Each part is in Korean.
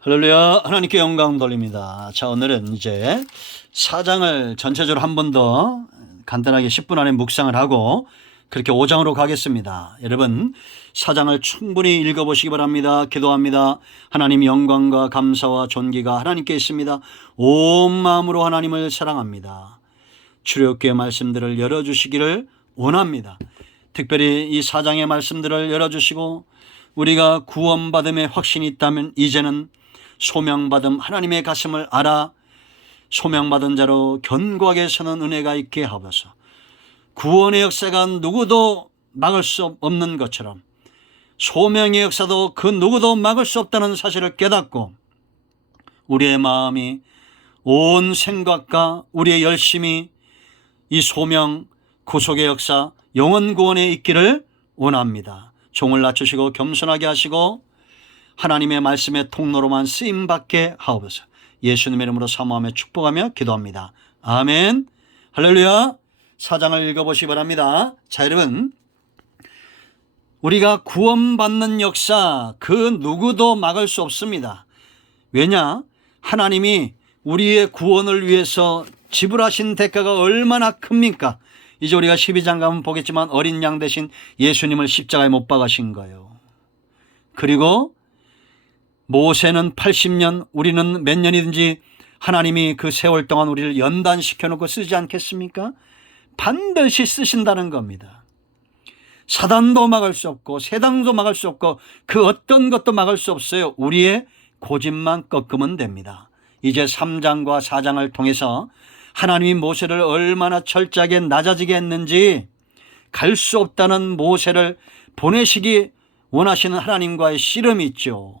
할렐루야. 하나님께 영광 돌립니다. 자, 오늘은 이제 4장을 전체적으로 한 번 더 간단하게 10분 안에 묵상을 하고 그렇게 5장으로 가겠습니다. 여러분 4장을 충분히 읽어보시기 바랍니다. 기도합니다. 하나님 영광과 감사와 존귀가 하나님께 있습니다. 온 마음으로 하나님을 사랑합니다. 출애굽기의 말씀들을 열어주시기를 원합니다. 특별히 이 4장의 말씀들을 열어주시고 우리가 구원받음의 확신이 있다면 이제는 소명받음 하나님의 가슴을 알아 소명받은 자로 견고하게 서는 은혜가 있게 하옵소서. 구원의 역사가 누구도 막을 수 없는 것처럼 소명의 역사도 그 누구도 막을 수 없다는 사실을 깨닫고 우리의 마음이 온 생각과 우리의 열심이 이 소명 구속의 역사 영원 구원에 있기를 원합니다. 종을 낮추시고 겸손하게 하시고 하나님의 말씀의 통로로만 쓰임받게 하옵소서. 예수님의 이름으로 사모하며 축복하며 기도합니다. 아멘. 할렐루야. 4장을 읽어보시기 바랍니다. 자, 여러분 우리가 구원받는 역사 그 누구도 막을 수 없습니다. 왜냐? 하나님이 우리의 구원을 위해서 지불하신 대가가 얼마나 큽니까? 이제 우리가 12장 가면 보겠지만 어린 양 대신 예수님을 십자가에 못 박으신 거예요. 그리고 모세는 80년, 우리는 몇 년이든지 하나님이 그 세월 동안 우리를 연단시켜 놓고 쓰지 않겠습니까? 반드시 쓰신다는 겁니다. 사단도 막을 수 없고 세상도 막을 수 없고 그 어떤 것도 막을 수 없어요. 우리의 고집만 꺾으면 됩니다. 이제 3장과 4장을 통해서 하나님이 모세를 얼마나 철저하게 낮아지게 했는지 갈 수 없다는 모세를 보내시기 원하시는 하나님과의 씨름이 있죠.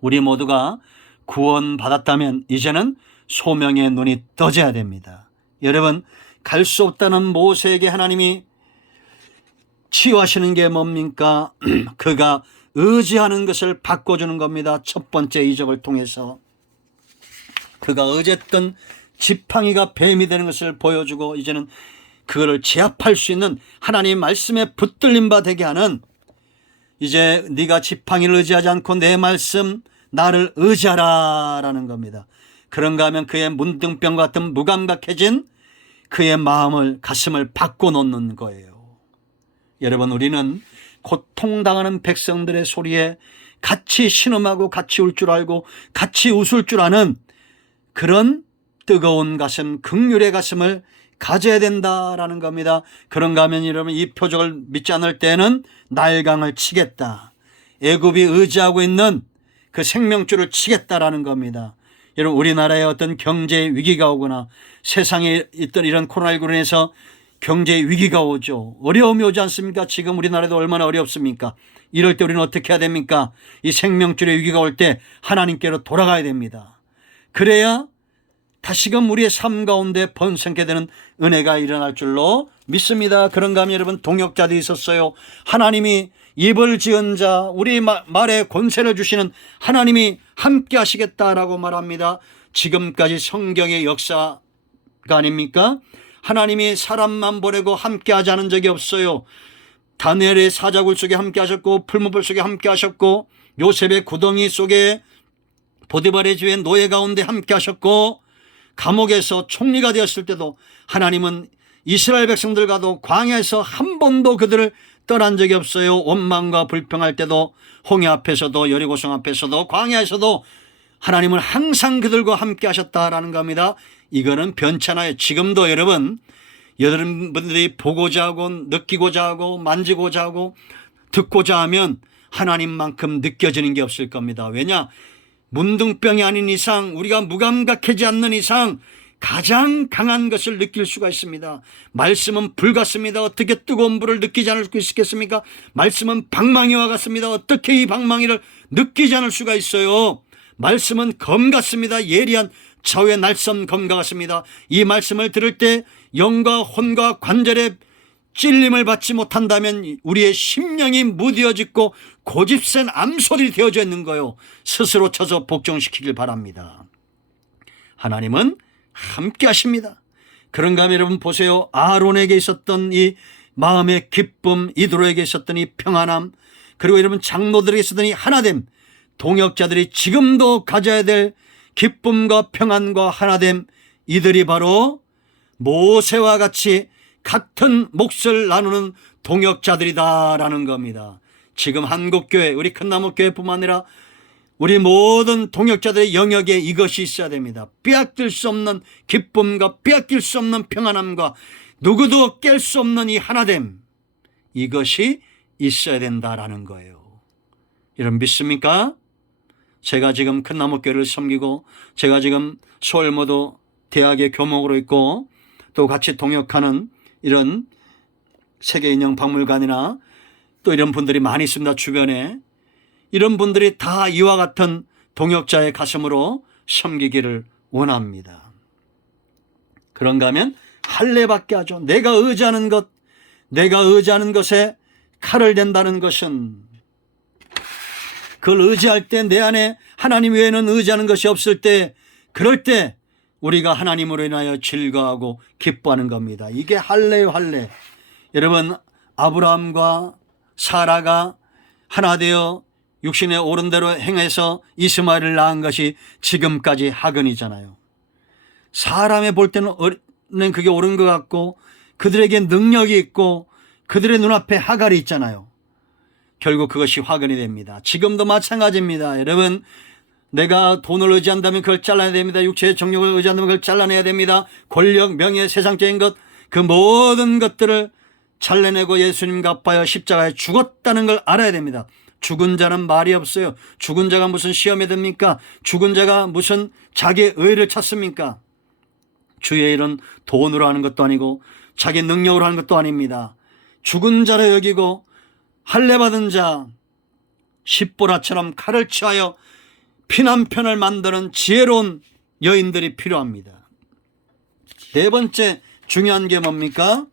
우리 모두가 구원받았다면 이제는 소명의 눈이 떠져야 됩니다. 여러분 갈 수 없다는 모세에게 하나님이 치유하시는 게 뭡니까? 그가 의지하는 것을 바꿔주는 겁니다. 첫 번째 이적을 통해서 그가 의지했던 지팡이가 뱀이 되는 것을 보여주고 이제는 그거를 제압할 수 있는 하나님의 말씀에 붙들림 바 되게 하는 이제 네가 지팡이를 의지하지 않고 내 말씀 나를 의지하라 라는 겁니다. 그런가 하면 그의 문둥병 같은 무감각해진 그의 마음을 가슴을 바꿔놓는 거예요. 여러분 우리는 고통당하는 백성들의 소리에 같이 신음하고 같이 울 줄 알고 같이 웃을 줄 아는 그런 뜨거운 가슴 긍휼의 가슴을 가져야 된다라는 겁니다. 그런가 하면 여러분 이 표적을 믿지 않을 때는 날강을 치겠다. 애굽이 의지하고 있는 그 생명줄을 치겠다라는 겁니다. 여러분 우리나라에 어떤 경제 위기가 오거나 세상에 있던 이런 코로나19로 인해서 경제 위기가 오죠. 어려움이 오지 않습니까? 지금 우리나라도 얼마나 어렵습니까? 이럴 때 우리는 어떻게 해야 됩니까? 이 생명줄의 위기가 올 때 하나님께로 돌아가야 됩니다. 그래야 다시금 우리의 삶 가운데 번성케 되는 은혜가 일어날 줄로 믿습니다. 그런가 하면 여러분 동역자도 있었어요. 하나님이 입을 지은 자 우리 말에 권세를 주시는 하나님이 함께 하시겠다라고 말합니다. 지금까지 성경의 역사가 아닙니까? 하나님이 사람만 보내고 함께 하지 않은 적이 없어요. 다니엘의 사자굴 속에 함께 하셨고 풀무불 속에 함께 하셨고 요셉의 구덩이 속에 보디발의 집의 노예 가운데 함께 하셨고 감옥에서 총리가 되었을 때도 하나님은 이스라엘 백성들과도 광야에서 한 번도 그들을 떠난 적이 없어요. 원망과 불평할 때도 홍해 앞에서도 여리고성 앞에서도 광야에서도 하나님은 항상 그들과 함께 하셨다라는 겁니다. 이거는 변찮아요. 지금도 여러분들이 보고자 하고 느끼고자 하고 만지고자 하고 듣고자 하면 하나님만큼 느껴지는 게 없을 겁니다. 왜냐? 문둥병이 아닌 이상 우리가 무감각하지 않는 이상 가장 강한 것을 느낄 수가 있습니다. 말씀은 불 같습니다. 어떻게 뜨거운 불을 느끼지 않을 수 있겠습니까? 말씀은 방망이와 같습니다. 어떻게 이 방망이를 느끼지 않을 수가 있어요? 말씀은 검 같습니다. 예리한 좌우의 날선 검과 같습니다. 이 말씀을 들을 때 영과 혼과 관절에 찔림을 받지 못한다면 우리의 심령이 무뎌지고 고집센 암소리 되어져 있는 거요. 스스로 쳐서 복종시키길 바랍니다. 하나님은 함께 하십니다. 그런가 하면 여러분 보세요. 아론에게 있었던 이 마음의 기쁨, 이드로에게 있었던 이 평안함, 그리고 여러분 장로들에게 있었던 이 하나됨, 동역자들이 지금도 가져야 될 기쁨과 평안과 하나됨, 이들이 바로 모세와 같이 같은 몫을 나누는 동역자들이다라는 겁니다. 지금 한국교회, 우리 큰나무교회뿐만 아니라 우리 모든 동역자들의 영역에 이것이 있어야 됩니다. 빼앗길 수 없는 기쁨과 빼앗길 수 없는 평안함과 누구도 깰 수 없는 이 하나됨, 이것이 있어야 된다라는 거예요. 여러분 믿습니까? 제가 지금 큰나무교회를 섬기고 제가 지금 서울모도 대학의 교목으로 있고 또 같이 동역하는 이런 세계인형박물관이나 또 이런 분들이 많이 있습니다. 주변에 이런 분들이 다 이와 같은 동역자의 가슴으로 섬기기를 원합니다. 그런가 하면 할례받게 하죠. 내가 의지하는 것, 내가 의지하는 것에 칼을 댄다는 것은 그걸 의지할 때 내 안에 하나님 외에는 의지하는 것이 없을 때, 그럴 때 우리가 하나님으로 인하여 즐거워하고 기뻐하는 겁니다. 이게 할례요, 할례. 여러분, 아브라함과 사라가 하나 되어 육신에 오른 대로 행해서 이스마엘을 낳은 것이 지금까지 하근이잖아요. 사람의 볼 때는 그게 옳은 것 같고 그들에게 능력이 있고 그들의 눈앞에 하갈이 있잖아요. 결국 그것이 화근이 됩니다. 지금도 마찬가지입니다. 여러분, 내가 돈을 의지한다면 그걸 잘라내야 됩니다. 육체의 정욕을 의지한다면 그걸 잘라내야 됩니다. 권력, 명예, 세상적인 것, 그 모든 것들을 잘라내고 예수님과 합하여 십자가에 죽었다는 걸 알아야 됩니다. 죽은 자는 말이 없어요. 죽은 자가 무슨 시험에 듭니까? 죽은 자가 무슨 자기의 의를 찾습니까? 주의 일은 돈으로 하는 것도 아니고 자기 능력으로 하는 것도 아닙니다. 죽은 자로 여기고 할례받은 자 십보라처럼 칼을 취하여 피난편을 만드는 지혜로운 여인들이 필요합니다. 네 번째 중요한 게 뭡니까?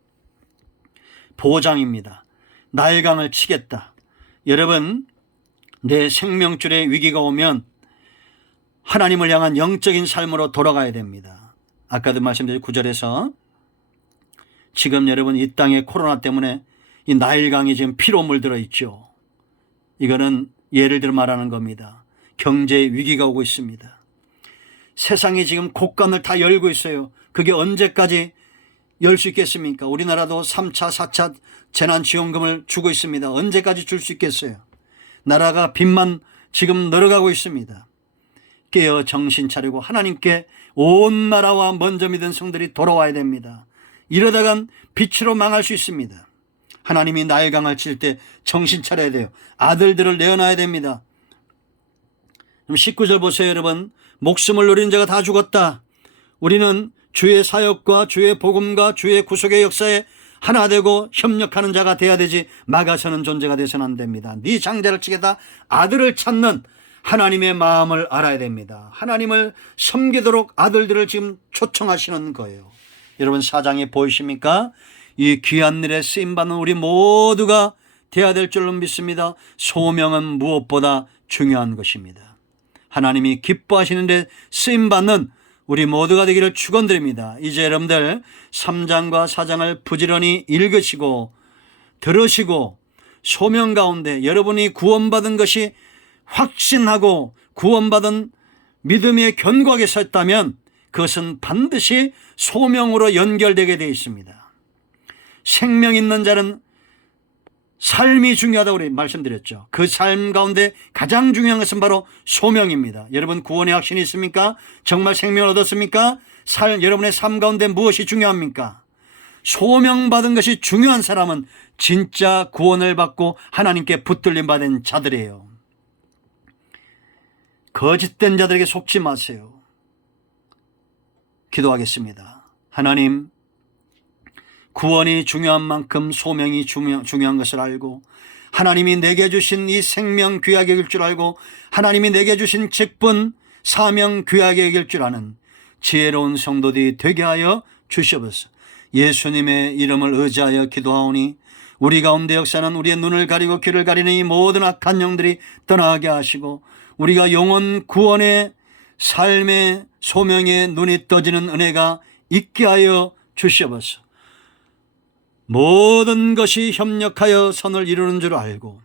보장입니다. 나일강을 치겠다. 여러분, 내 생명줄에 위기가 오면 하나님을 향한 영적인 삶으로 돌아가야 됩니다. 아까도 말씀드린 9절에서 지금 여러분 이 땅에 코로나 때문에 이 나일강이 지금 피로 물들어 있죠. 이거는 예를 들어 말하는 겁니다. 경제 위기가 오고 있습니다. 세상이 지금 곳간을 다 열고 있어요. 그게 언제까지 열 수 있겠습니까? 우리나라도 3차, 4차 재난지원금을 주고 있습니다. 언제까지 줄 수 있겠어요? 나라가 빚만 지금 늘어가고 있습니다. 깨어 정신 차리고 하나님께 온 나라와 먼저 믿은 성들이 돌아와야 됩니다. 이러다간 빛으로 망할 수 있습니다. 하나님이 나일강을 칠 때 정신 차려야 돼요. 아들들을 내어놔야 됩니다. 19절 보세요, 여러분. 목숨을 누린 자가 다 죽었다. 우리는 주의 사역과 주의 복음과 주의 구속의 역사에 하나 되고 협력하는 자가 돼야 되지 막아서는 존재가 되서는 안 됩니다. 네 장자를 치겠다. 아들을 찾는 하나님의 마음을 알아야 됩니다. 하나님을 섬기도록 아들들을 지금 초청하시는 거예요. 여러분, 사장이 보이십니까? 이 귀한 일에 쓰임받는 우리 모두가 돼야 될 줄로 믿습니다. 소명은 무엇보다 중요한 것입니다. 하나님이 기뻐하시는 데 쓰임받는 우리 모두가 되기를 축원드립니다. 이제 여러분들 3장과 4장을 부지런히 읽으시고 들으시고 소명 가운데 여러분이 구원받은 것이 확신하고 구원받은 믿음의 견고하게 섰다면 그것은 반드시 소명으로 연결되게 되어 있습니다. 생명 있는 자는 삶이 중요하다고 우리 말씀드렸죠. 그 삶 가운데 가장 중요한 것은 바로 소명입니다. 여러분, 구원의 확신이 있습니까? 정말 생명을 얻었습니까? 여러분의 삶 가운데 무엇이 중요합니까? 소명받은 것이 중요한 사람은 진짜 구원을 받고 하나님께 붙들림 받은 자들이에요. 거짓된 자들에게 속지 마세요. 기도하겠습니다. 하나님, 구원이 중요한 만큼 소명이 중요한 것을 알고 하나님이 내게 주신 이 생명 귀하게 여길 줄 알고 하나님이 내게 주신 직분 사명 귀하게 여길 줄 아는 지혜로운 성도들이 되게 하여 주시옵소서. 예수님의 이름을 의지하여 기도하오니 우리 가운데 역사는 우리의 눈을 가리고 귀를 가리는 이 모든 악한 영들이 떠나게 하시고 우리가 영혼 구원의 삶의 소명에 눈이 떠지는 은혜가 있게 하여 주시옵소서. 모든 것이 협력하여 선을 이루는 줄 알고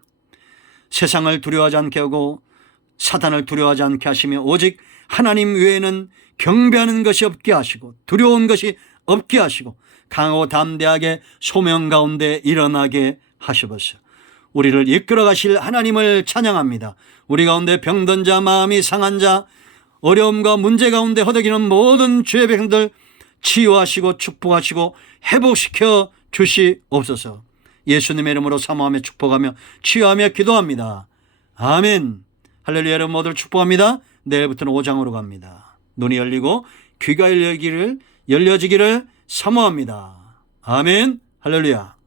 세상을 두려워하지 않게 하고 사단을 두려워하지 않게 하시며 오직 하나님 외에는 경배하는 것이 없게 하시고 두려운 것이 없게 하시고 강하고 담대하게 소명 가운데 일어나게 하시옵소서. 우리를 이끌어 가실 하나님을 찬양합니다. 우리 가운데 병든 자, 마음이 상한 자, 어려움과 문제 가운데 허덕이는 모든 죄의 백성들 치유하시고 축복하시고 회복시켜 주시옵소서. 예수님의 이름으로 사모하며 축복하며 치유하며 기도합니다. 아멘. 할렐루야. 여러분 모두를 축복합니다. 내일부터는 5장으로 갑니다. 눈이 열리고 귀가 열려지기를 사모합니다. 아멘. 할렐루야.